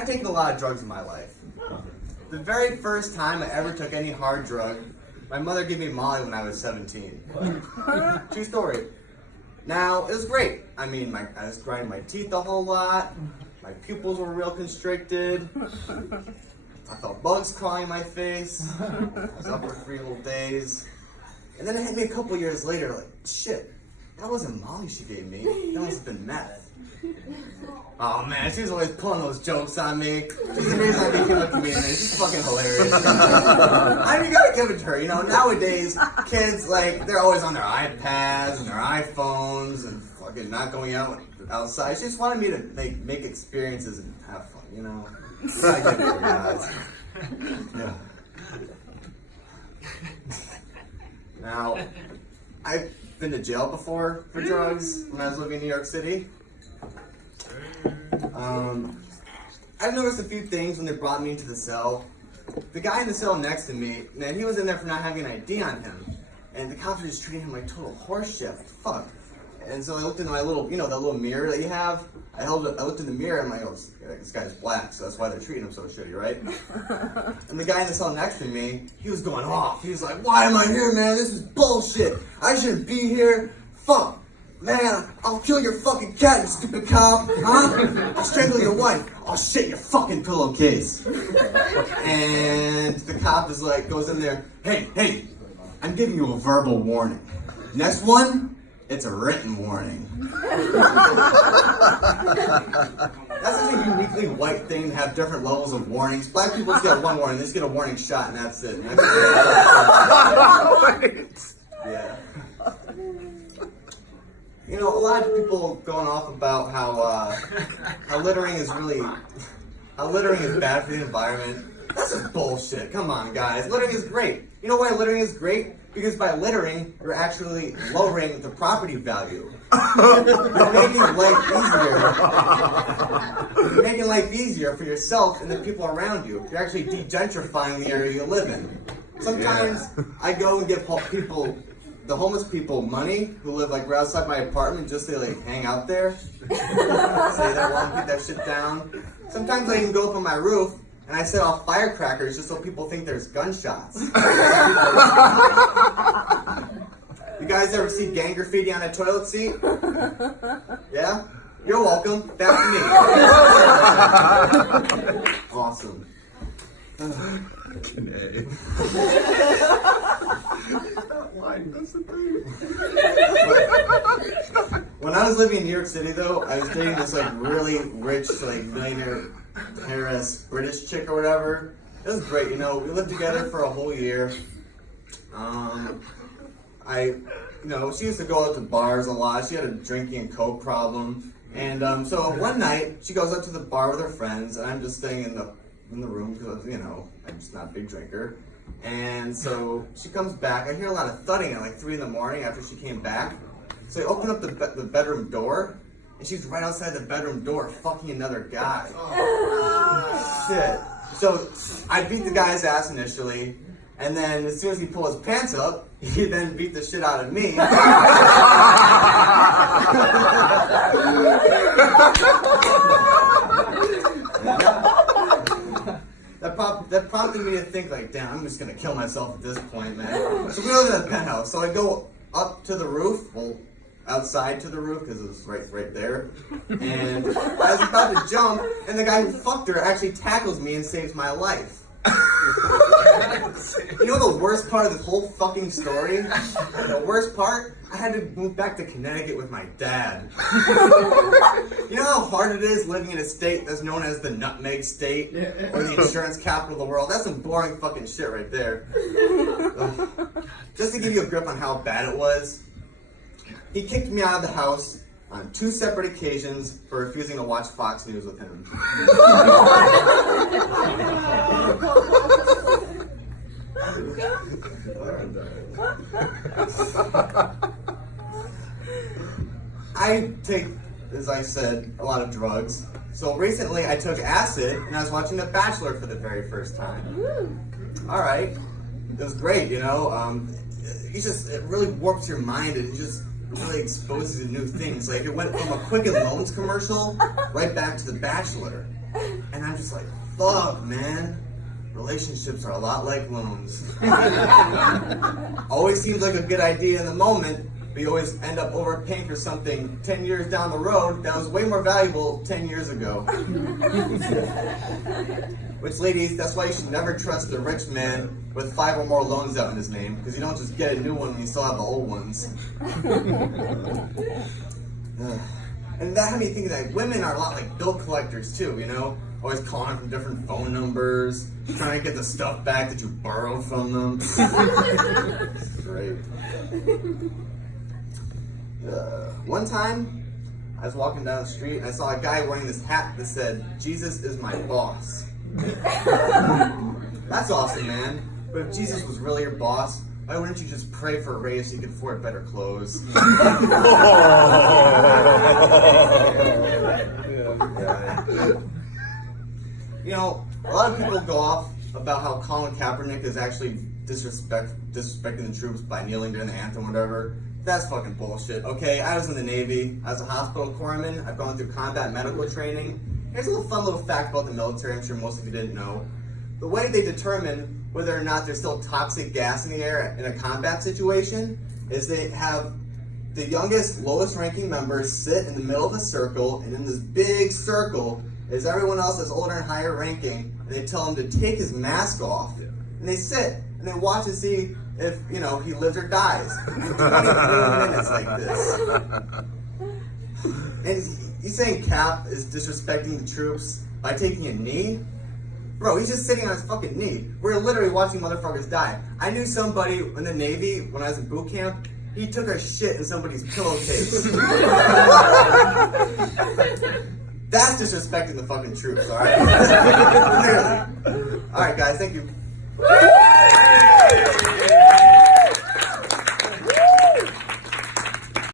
I've taken a lot of drugs in my life. The very first time I ever took any hard drug, my mother gave me Molly when I was 17. True story. Now, it was great. I mean, I was grinding my teeth a whole lot. My pupils were real constricted. I felt bugs crawling in my face. I was up for 3 whole days. And then it hit me a couple years later, like, shit, that wasn't Molly she gave me. That must have been meth. Oh man, she was always pulling those jokes on me. She's the reason I became a comedian. She's fucking hilarious. I mean, you gotta give it to her. You know, nowadays, kids, like, they're always on their iPads and their iPhones and fucking not going outside. She just wanted me to make experiences and have fun, you know? I get it, guys. Yeah. Now, I've been to jail before for drugs when I was living in New York City. I've noticed a few things when they brought me into the cell. The guy in the cell next to me, man, he was in there for not having an ID on him. And the cops were just treating him like total horse shit. Like, fuck. And so I looked into my little, you know, that little mirror that you have. I looked in the mirror and I'm like, oh, this guy's black, so that's why they're treating him so shitty, right? And the guy in the cell next to me, he was going off. He was like, why am I here, man? This is bullshit. I shouldn't be here. Fuck. Man, I'll kill your fucking cat, you stupid cop, huh? I'll strangle your wife. I'll shit your fucking pillowcase. And the cop is like, goes in there, hey, I'm giving you a verbal warning. Next one, it's a written warning. That's a uniquely white thing to have different levels of warnings. Black people just get one warning, they just get a warning shot and that's it. Yeah. You know, a lot of people going off about how littering is bad for the environment. That's just bullshit. Come on, guys. Littering is great. You know why littering is great? Because by littering, you're actually lowering the property value. You're making life easier. You're making life easier for yourself and the people around you. You're actually de-gentrifying the area you live in. Sometimes I go and give the homeless people money who live like right outside my apartment just to like hang out there. Say that one, keep that shit down. Sometimes I even go up on my roof and I set off firecrackers just so people think there's gunshots. You guys ever see gang graffiti on a toilet seat? Yeah? You're welcome. Back to me. Awesome. When I was living in New York City, though, I was dating this like really rich, like millionaire heiress British chick or whatever. It was great, you know. We lived together for a whole year. She used to go out to bars a lot. She had a drinking and coke problem, and so one night she goes up to the bar with her friends, and I'm just staying in the room because I'm just not a big drinker. And so she comes back. I hear a lot of thudding at like 3 in the morning after she came back. So I open up the bedroom door, and she's right outside the bedroom door fucking another guy. Oh. Shit. So I beat the guy's ass initially, and then as soon as he pulled his pants up, he then beat the shit out of me. That prompted me to think like, damn, I'm just gonna kill myself at this point, man. So we live in a penthouse. So I go up to the roof, well, outside to the roof because it was right there. And I was about to jump, and the guy who fucked her actually tackles me and saves my life. You know the worst part of this whole fucking story? The worst part? I had to move back to Connecticut with my dad. You know how hard it is living in a state that's known as the nutmeg state or the insurance capital of the world? That's some boring fucking shit right there. Just to give you a grip on how bad it was, he kicked me out of the house on 2 separate occasions for refusing to watch Fox News with him. I take, as I said, a lot of drugs. So recently I took acid and I was watching The Bachelor for the very first time. Alright. It was great, it really warps your mind and it just really exposes you to new things. Like it went from a Quicken Loans commercial right back to The Bachelor. And I'm just like, fuck, man. Relationships are a lot like loans. Always seems like a good idea in the moment, but you always end up overpaying for something 10 years down the road that was way more valuable 10 years ago. Which, ladies, that's why you should never trust a rich man with 5 or more loans out in his name, because you don't just get a new one when you still have the old ones. And that had me thinking that women are a lot like bill collectors too, you know? Always calling from different phone numbers, trying to get the stuff back that you borrowed from them. Great. One time, I was walking down the street and I saw a guy wearing this hat that said, "Jesus is my boss." That's awesome, man. But if Jesus was really your boss, why wouldn't you just pray for a raise so you could afford better clothes? You know, a lot of people go off about how Colin Kaepernick is actually disrespecting the troops by kneeling during the anthem or whatever. That's fucking bullshit, okay? I was in the Navy. I was a hospital corpsman. I've gone through combat medical training. Here's a fun little fact about the military I'm sure most of you didn't know. The way they determine whether or not there's still toxic gas in the air in a combat situation is they have the youngest, lowest ranking members sit in the middle of a circle, and in this big circle is everyone else that's older and higher ranking, and they tell him to take his mask off. And they sit, and they watch and see if, you know, he lives or dies. 23 minutes like this. And he's saying Cap is disrespecting the troops by taking a knee? Bro, he's just sitting on his fucking knee. We're literally watching motherfuckers die. I knew somebody in the Navy when I was in boot camp. He took a shit in somebody's pillowcase. That's disrespecting the fucking troops, alright? Clearly. Alright, guys, thank you.